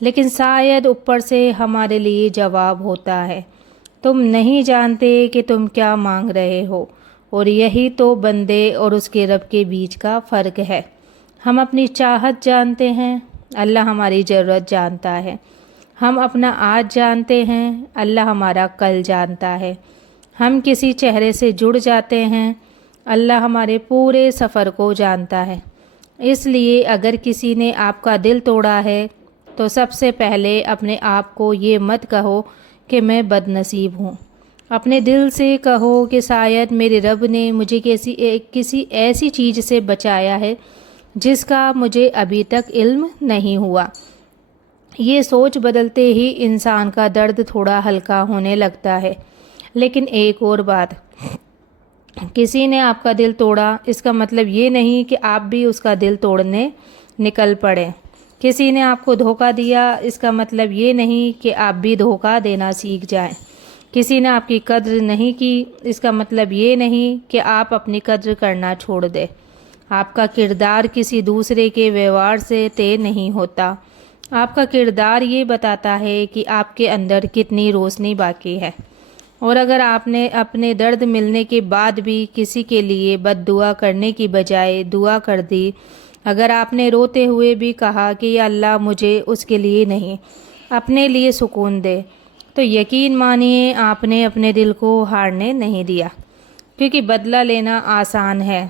لیکن شاید اوپر سے ہمارے لیے جواب ہوتا ہے، تم نہیں جانتے کہ تم کیا مانگ رہے ہو، اور یہی تو بندے اور اس کے رب کے بیچ کا فرق ہے۔ ہم اپنی چاہت جانتے ہیں، اللہ ہماری ضرورت جانتا ہے۔ ہم اپنا آج جانتے ہیں، اللہ ہمارا کل جانتا ہے۔ ہم کسی چہرے سے جڑ جاتے ہیں، اللہ ہمارے پورے سفر کو جانتا ہے۔ اس لیے اگر کسی نے آپ کا دل توڑا ہے تو سب سے پہلے اپنے آپ کو یہ مت کہو کہ میں بد نصیب ہوں۔ اپنے دل سے کہو کہ شاید میرے رب نے مجھے کسی ایسی چیز سے بچایا ہے جس کا مجھے ابھی تک علم نہیں ہوا۔ یہ سوچ بدلتے ہی انسان کا درد تھوڑا ہلکا ہونے لگتا ہے۔ لیکن ایک اور بات، کسی نے آپ کا دل توڑا اس کا مطلب یہ نہیں کہ آپ بھی اس کا دل توڑنے نکل پڑیں۔ کسی نے آپ کو دھوکہ دیا اس کا مطلب یہ نہیں کہ آپ بھی دھوکہ دینا سیکھ جائیں۔ کسی نے آپ کی قدر نہیں کی اس کا مطلب یہ نہیں کہ آپ اپنی قدر کرنا چھوڑ دیں۔ آپ کا کردار کسی دوسرے کے ویوہار سے طے نہیں ہوتا۔ آپ کا کردار یہ بتاتا ہے کہ آپ کے اندر کتنی روشنی باقی ہے۔ اور اگر آپ نے اپنے درد ملنے کے بعد بھی کسی کے لیے بد دعا کرنے کی بجائے دعا کر دی، اگر آپ نے روتے ہوئے بھی کہا کہ یا اللہ مجھے اس کے لیے نہیں اپنے لیے سکون دے، تو یقین مانیے آپ نے اپنے دل کو ہارنے نہیں دیا۔ کیونکہ بدلہ لینا آسان ہے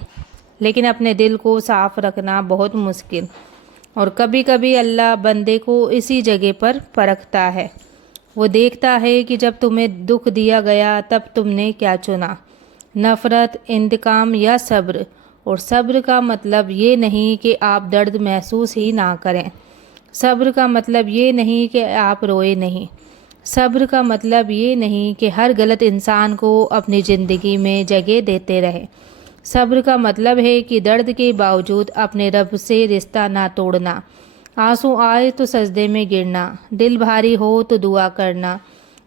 لیکن اپنے دل کو صاف رکھنا بہت مشکل، اور کبھی کبھی اللہ بندے کو اسی جگہ پر پرکھتا ہے۔ وہ دیکھتا ہے کہ جب تمہیں دکھ دیا گیا تب تم نے کیا چنا، نفرت، انتقام یا صبر۔ اور صبر کا مطلب یہ نہیں کہ آپ درد محسوس ہی نہ کریں۔ صبر کا مطلب یہ نہیں کہ آپ روئے نہیں۔ صبر کا مطلب یہ نہیں کہ ہر غلط انسان کو اپنی زندگی میں جگہ دیتے رہیں۔ صبر کا مطلب ہے کہ درد کے باوجود اپنے رب سے رشتہ نہ توڑنا، آنسو آئے تو سجدے میں گرنا، دل بھاری ہو تو دعا کرنا،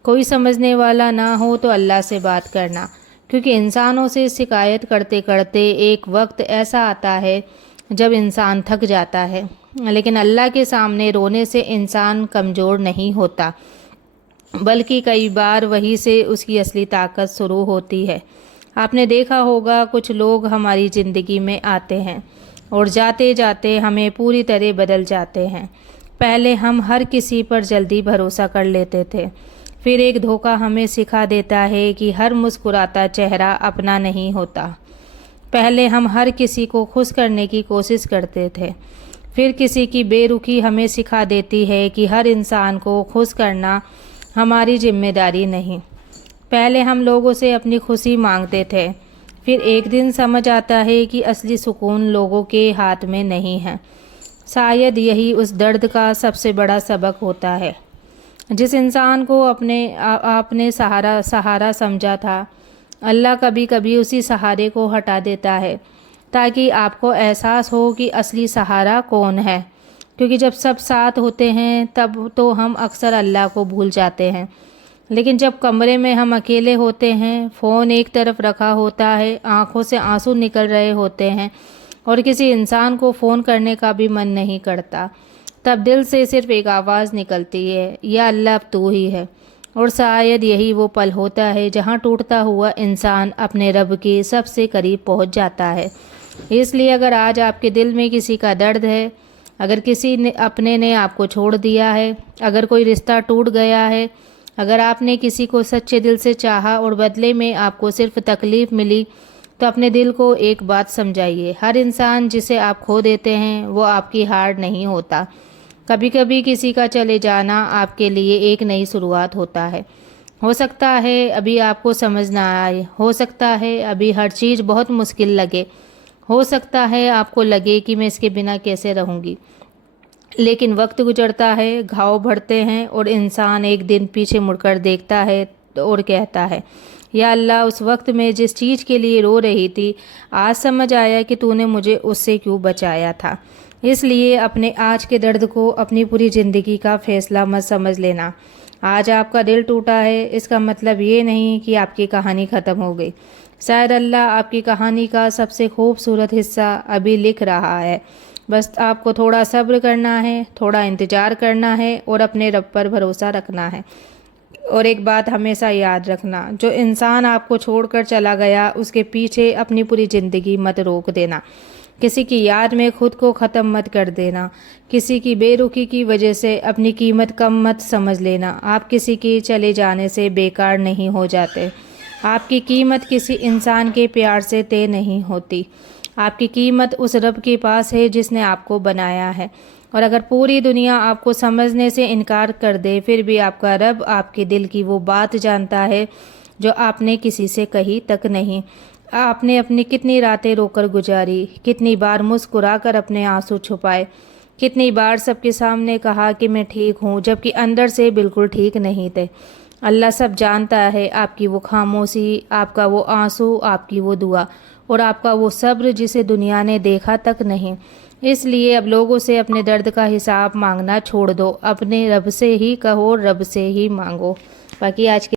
کوئی سمجھنے والا نہ ہو تو اللہ سے بات کرنا۔ کیونکہ انسانوں سے شکایت کرتے کرتے ایک وقت ایسا آتا ہے جب انسان تھک جاتا ہے، لیکن اللہ کے سامنے رونے سے انسان کمزور نہیں ہوتا، بلکہ کئی بار وہی سے اس کی اصلی طاقت شروع ہوتی ہے۔ آپ نے دیکھا ہوگا کچھ لوگ ہماری زندگی میں آتے ہیں اور جاتے جاتے ہمیں پوری طرح بدل جاتے ہیں۔ پہلے ہم ہر کسی پر جلدی بھروسہ کر لیتے تھے، پھر ایک دھوکہ ہمیں سکھا دیتا ہے کہ ہر مسکراتا چہرہ اپنا نہیں ہوتا۔ پہلے ہم ہر کسی کو خوش کرنے کی کوشش کرتے تھے، پھر کسی کی بے رخی ہمیں سکھا دیتی ہے کہ ہر انسان کو خوش کرنا ہماری ذمہ داری نہیں۔ پہلے ہم لوگوں سے اپنی خوشی مانگتے تھے، پھر ایک دن سمجھ آتا ہے کہ اصلی سکون لوگوں کے ہاتھ میں نہیں ہے۔ شاید یہی اس درد کا سب سے بڑا سبق ہوتا ہے۔ جس انسان کو آپ نے سہارا سمجھا تھا، اللہ کبھی کبھی اسی سہارے کو ہٹا دیتا ہے تاکہ آپ کو احساس ہو کہ اصلی سہارا کون ہے۔ کیونکہ جب سب ساتھ ہوتے ہیں تب تو ہم اکثر اللہ کو بھول جاتے ہیں، لیکن جب کمرے میں ہم اکیلے ہوتے ہیں، فون ایک طرف رکھا ہوتا ہے، آنکھوں سے آنسو نکل رہے ہوتے ہیں اور کسی انسان کو فون کرنے کا بھی من نہیں کرتا، تب دل سے صرف ایک آواز نکلتی ہے، یا اللہ اب تو ہی ہے۔ اور شاید یہی وہ پل ہوتا ہے جہاں ٹوٹتا ہوا انسان اپنے رب کے سب سے قریب پہنچ جاتا ہے۔ اس لیے اگر آج آپ کے دل میں کسی کا درد ہے، اگر کسی نے اپنے نے آپ کو چھوڑ دیا ہے، اگر کوئی رشتہ ٹوٹ گیا ہے، اگر آپ نے کسی کو سچے دل سے چاہا اور بدلے میں آپ کو صرف تکلیف ملی، تو اپنے دل کو ایک بات سمجھائیے، ہر انسان جسے آپ کھو دیتے ہیں وہ آپ کی ہار نہیں ہوتا۔ کبھی کبھی کسی کا چلے جانا آپ کے لیے ایک نئی شروعات ہوتا ہے۔ ہو سکتا ہے ابھی آپ کو سمجھ نہ آئے، ہو سکتا ہے ابھی ہر چیز بہت مشکل لگے، ہو سکتا ہے آپ کو لگے کہ میں اس کے بنا کیسے رہوں گی، لیکن وقت گزرتا ہے، گھاؤ بڑھتے ہیں اور انسان ایک دن پیچھے مڑ کر دیکھتا ہے اور کہتا ہے، یا اللہ اس وقت میں جس چیز کے لیے رو رہی تھی آج سمجھ آیا کہ تو نے مجھے اس سے کیوں بچایا تھا۔ اس لیے اپنے آج کے درد کو اپنی پوری زندگی کا فیصلہ مت سمجھ لینا۔ آج آپ کا دل ٹوٹا ہے اس کا مطلب یہ نہیں کہ آپ کی کہانی ختم ہو گئی۔ شاید اللہ آپ کی کہانی کا سب سے خوبصورت حصہ ابھی لکھ رہا ہے، بس آپ کو تھوڑا صبر کرنا ہے، تھوڑا انتظار کرنا ہے اور اپنے رب پر بھروسہ رکھنا ہے۔ اور ایک بات ہمیشہ یاد رکھنا، جو انسان آپ کو چھوڑ کر چلا گیا اس کے پیچھے اپنی پوری زندگی مت روک دینا، کسی کی یاد میں خود کو ختم مت کر دینا، کسی کی بے رخی کی وجہ سے اپنی قیمت کم مت سمجھ لینا۔ آپ کسی کے چلے جانے سے بیکار نہیں ہو جاتے، آپ کی قیمت کسی انسان کے پیار سے طے نہیں ہوتی، آپ کی قیمت اس رب کے پاس ہے جس نے آپ کو بنایا ہے۔ اور اگر پوری دنیا آپ کو سمجھنے سے انکار کر دے، پھر بھی آپ کا رب آپ کے دل کی وہ بات جانتا ہے جو آپ نے کسی سے کہی تک نہیں۔ آپ نے اپنی کتنی راتیں رو کر گزاری، کتنی بار مسکرا کر اپنے آنسو چھپائے، کتنی بار سب کے سامنے کہا کہ میں ٹھیک ہوں، جبکہ اندر سے بالکل ٹھیک نہیں تھے۔ اللہ سب جانتا ہے، آپ کی وہ خاموشی، آپ کا وہ آنسو، آپ کی وہ دعا اور آپ کا وہ صبر جسے دنیا نے دیکھا تک نہیں۔ اس لیے اب لوگوں سے اپنے درد کا حساب مانگنا چھوڑ دو، اپنے رب سے ہی کہو، رب سے ہی مانگو۔ باقی آج کے